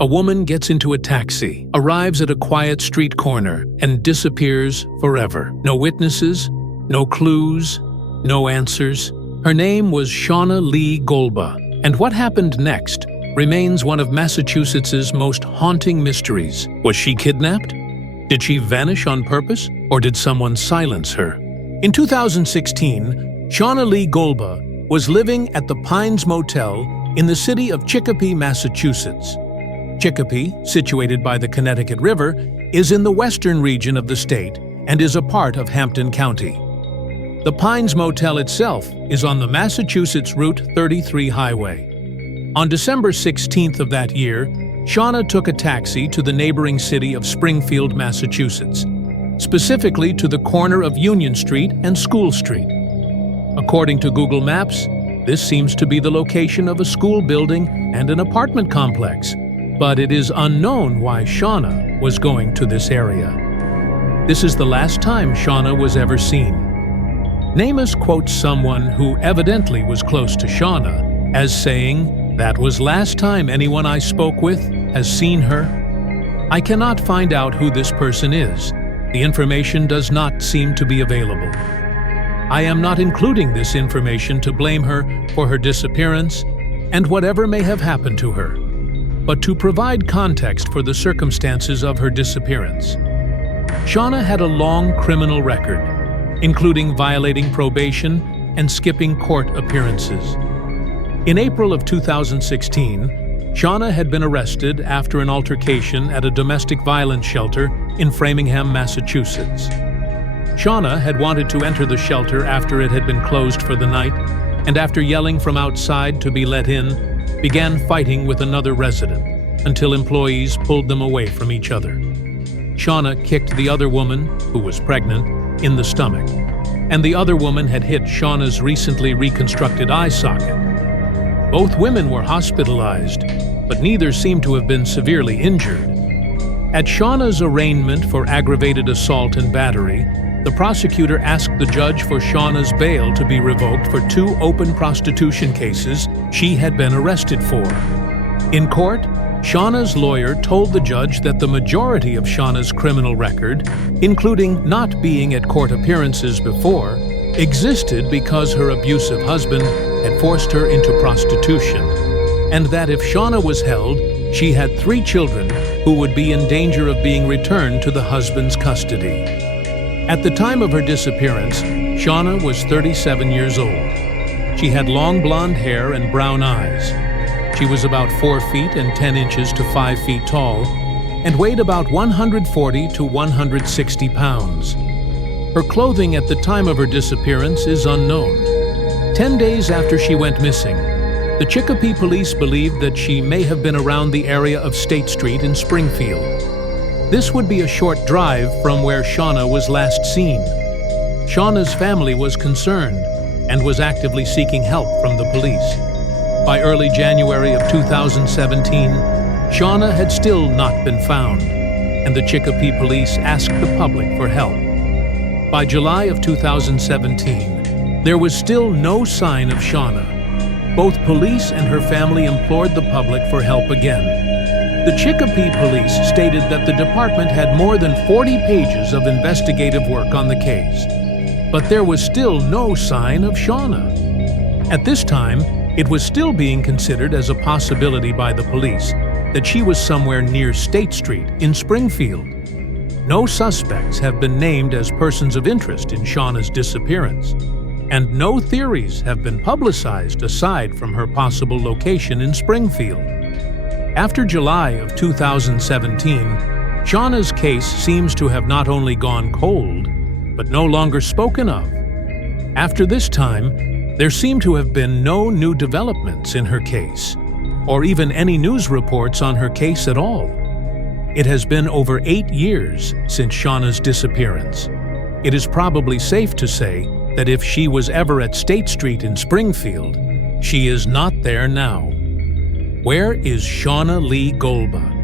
A woman gets into a taxi, arrives at a quiet street corner, and disappears forever. No witnesses, no clues, no answers. Her name was Shawna Lee Golba, and what happened next remains one of Massachusetts's most haunting mysteries. Was she kidnapped? Did she vanish on purpose, or did someone silence her? In 2016, Shawna Lee Golba was living at the Pines Motel in the city of Chicopee, Massachusetts. Chicopee, situated by the Connecticut River, is in the western region of the state and is a part of Hampton County. The Pines Motel itself is on the Massachusetts Route 33 highway. On December 16th of that year, Shawna took a taxi to the neighboring city of Springfield, Massachusetts, specifically to the corner of Union Street and School Street. According to Google Maps, this seems to be the location of a school building and an apartment complex, but it is unknown why Shawna was going to this area. This is the last time Shawna was ever seen. Namus quotes someone who evidently was close to Shawna as saying, "That was last time anyone I spoke with has seen her." I cannot find out who this person is. The information does not seem to be available. I am not including this information to blame her for her disappearance and whatever may have happened to her, but to provide context for the circumstances of her disappearance. Shawna had a long criminal record, including violating probation and skipping court appearances. In April of 2016, Shawna had been arrested after an altercation at a domestic violence shelter in Framingham, Massachusetts. Shawna had wanted to enter the shelter after it had been closed for the night, and after yelling from outside to be let in, began fighting with another resident until employees pulled them away from each other. Shawna kicked the other woman, who was pregnant, in the stomach, and the other woman had hit Shawna's recently reconstructed eye socket. Both women were hospitalized, but neither seemed to have been severely injured. At Shawna's arraignment for aggravated assault and battery, the prosecutor asked the judge for Shawna's bail to be revoked for 2 open prostitution cases she had been arrested for. In court, Shawna's lawyer told the judge that the majority of Shawna's criminal record, including not being at court appearances before, existed because her abusive husband had forced her into prostitution, and that if Shawna was held, she had 3 children who would be in danger of being returned to the husband's custody. At the time of her disappearance, Shawna was 37 years old. She had long blonde hair and brown eyes. She was about 4 feet and 10 inches to 5 feet tall, and weighed about 140 to 160 pounds. Her clothing at the time of her disappearance is unknown. 10 days after she went missing, the Chicopee police believed that she may have been around the area of State Street in Springfield. This would be a short drive from where Shawna was last seen. Shawna's family was concerned and was actively seeking help from the police. By early January of 2017, Shawna had still not been found, and the Chicopee police asked the public for help. By July of 2017, there was still no sign of Shawna. Both police and her family implored the public for help again. The Chicopee police stated that the department had more than 40 pages of investigative work on the case, but there was still no sign of Shawna. At this time, it was still being considered as a possibility by the police that she was somewhere near State Street in Springfield. No suspects have been named as persons of interest in Shawna's disappearance, and no theories have been publicized aside from her possible location in Springfield. After July of 2017, Shawna's case seems to have not only gone cold, but no longer spoken of. After this time, there seem to have been no new developments in her case, or even any news reports on her case at all. It has been over 8 years since Shawna's disappearance. It is probably safe to say that if she was ever at State Street in Springfield, she is not there now. Where is Shawna Lee Golba?